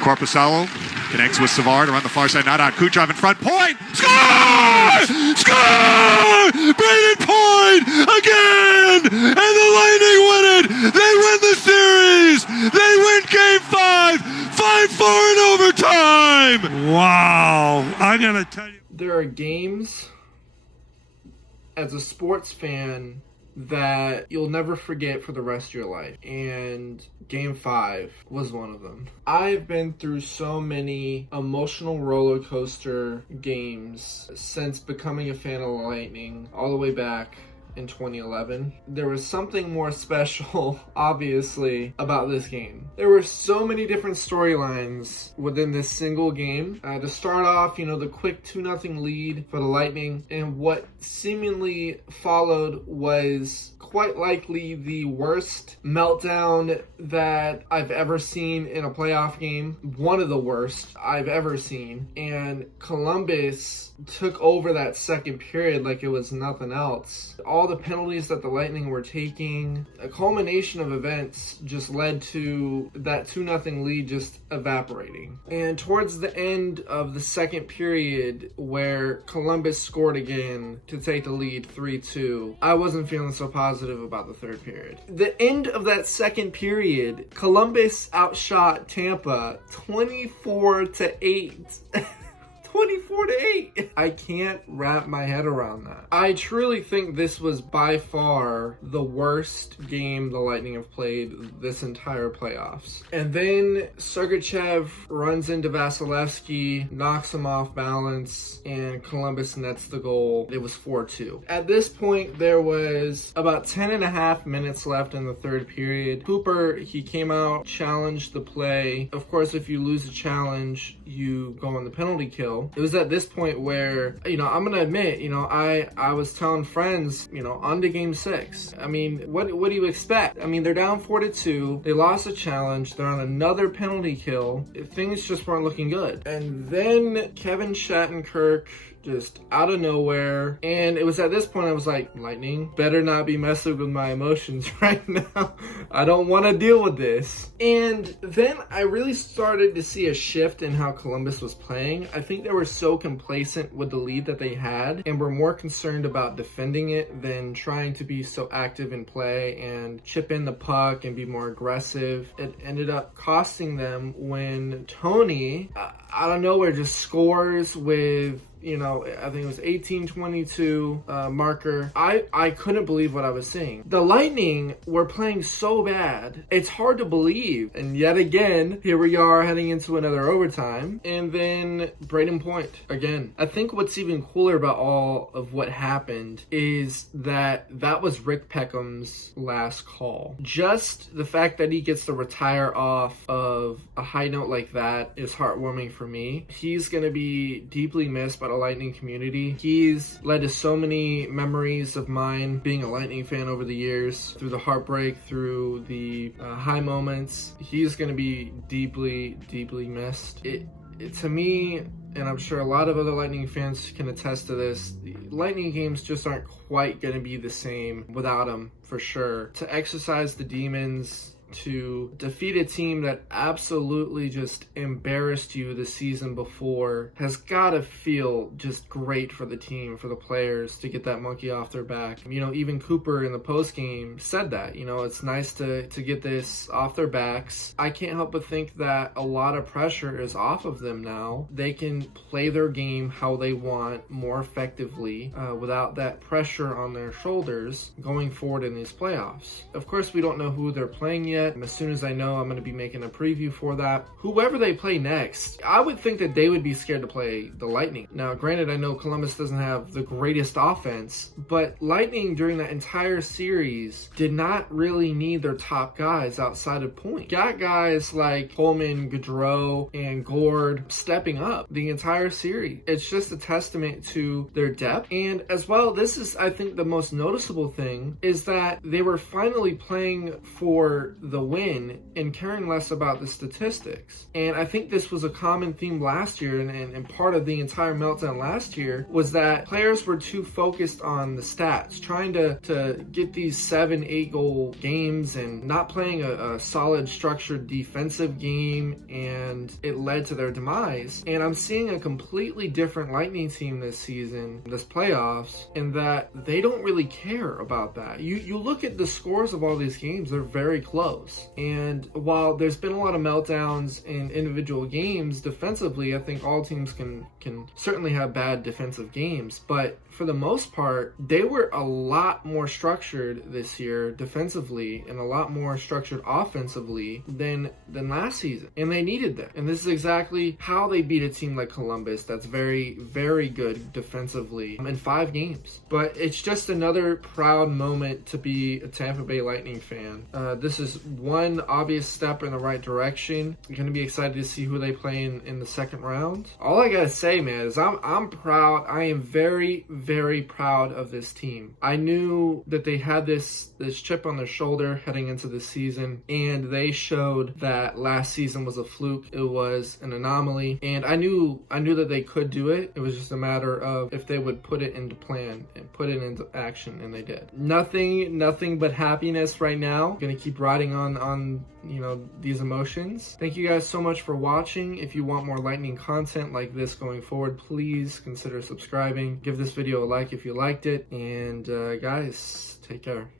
Korpisalo connects with Savard around the far side. Not on. Kucherov in front. Point! Score! Score! Brayden Point again! And the Lightning win it! They win the series! They win Game 5! 5-4 in overtime! Wow. I'm going to tell you. There are games as a sports fan that you'll never forget for the rest of your life. And Game 5 was one of them. I've been through so many emotional roller coaster games since becoming a fan of the Lightning, all the way back in 2011. There was something more special, obviously, about this game. There were so many different storylines within this single game. To start off, the quick 2-0 lead for the Lightning, and what seemingly followed was quite likely the worst meltdown that I've ever seen in a playoff game. One of the worst I've ever seen. And Columbus took over that second period like it was nothing else. All the penalties that the Lightning were taking, a culmination of events just led to that 2-0 lead just evaporating. And towards the end of the second period, where Columbus scored again to take the lead 3-2, I wasn't feeling so positive about the third period. The end of that second period, Columbus outshot Tampa 24-8. 24-8. I can't wrap my head around that. I truly think this was by far the worst game the Lightning have played this entire playoffs. And then Sergachev runs into Vasilevsky, knocks him off balance, and Columbus nets the goal. It was 4-2. At this point, there was about 10 and a half minutes left in the third period. Cooper, he came out, challenged the play. Of course, if you lose a challenge, you go on the penalty kill. It was at this point where, I'm going to admit, I was telling friends, on to Game 6. I mean, what do you expect? I mean, they're down 4-2. They lost a challenge. They're on another penalty kill. Things just weren't looking good. And then Kevin Shattenkirk just out of nowhere. And it was at this point I was like, Lightning, better not be messing with my emotions right now. I don't want to deal with this. And then I really started to see a shift in how Columbus was playing. I think they were so complacent with the lead that they had and were more concerned about defending it than trying to be so active in play and chip in the puck and be more aggressive. It ended up costing them when Tony, out of nowhere, just scores with, I think it was 18-22 marker. I couldn't believe what I was seeing. The Lightning were playing so bad. It's hard to believe. And yet again, here we are heading into another overtime. And then Brayden Point again. I think what's even cooler about all of what happened is that was Rick Peckham's last call. Just the fact that he gets to retire off of a high note like that is heartwarming for me. He's going to be deeply missed by the Lightning community. He's led to so many memories of mine being a Lightning fan over the years, through the heartbreak, through the high moments. He's going to be deeply, deeply missed. To me, and I'm sure a lot of other Lightning fans can attest to this, the Lightning games just aren't quite going to be the same without him, for sure. To exorcise the demons, to defeat a team that absolutely just embarrassed you the season before has got to feel just great for the team, for the players, to get that monkey off their back. Even Cooper in the postgame said that, it's nice to get this off their backs. I can't help but think that a lot of pressure is off of them now. They can play their game how they want more effectively without that pressure on their shoulders going forward in these playoffs. Of course, we don't know who they're playing yet. As soon as I know, I'm going to be making a preview for that. Whoever they play next, I would think that they would be scared to play the Lightning. Now, granted, I know Columbus doesn't have the greatest offense, but Lightning during that entire series did not really need their top guys outside of Point. Got guys like Coleman, Gaudreau, and Gord stepping up the entire series. It's just a testament to their depth. And as well, this is, I think, the most noticeable thing is that they were finally playing for the win and caring less about the statistics. And I think this was a common theme last year, and part of the entire meltdown last year was that players were too focused on the stats, trying to get these 7-8 goal games and not playing a solid structured defensive game, and it led to their demise. And I'm seeing a completely different Lightning team this season, this playoffs, in that they don't really care about that. You look at the scores of all these games, they're very close. And while there's been a lot of meltdowns in individual games defensively, I think all teams can certainly have bad defensive games, but for the most part, they were a lot more structured this year defensively and a lot more structured offensively than last season. And they needed that. And this is exactly how they beat a team like Columbus that's very, very good defensively in 5 games. But it's just another proud moment to be a Tampa Bay Lightning fan. This is one obvious step in the right direction. I'm going to be excited to see who they play in the second round. All I got to say, man, is I'm proud. I am very, very proud of this team. I knew that they had this chip on their shoulder heading into the season, and they showed that last season was a fluke. It was an anomaly, and I knew that they could do it. It was just a matter of if they would put it into plan and put it into action, and they did. Nothing but happiness right now. Gonna keep riding on these emotions. Thank you guys so much for watching. If you want more Lightning content like this going forward, please consider subscribing. Give this video a like if you liked it, and guys, take care.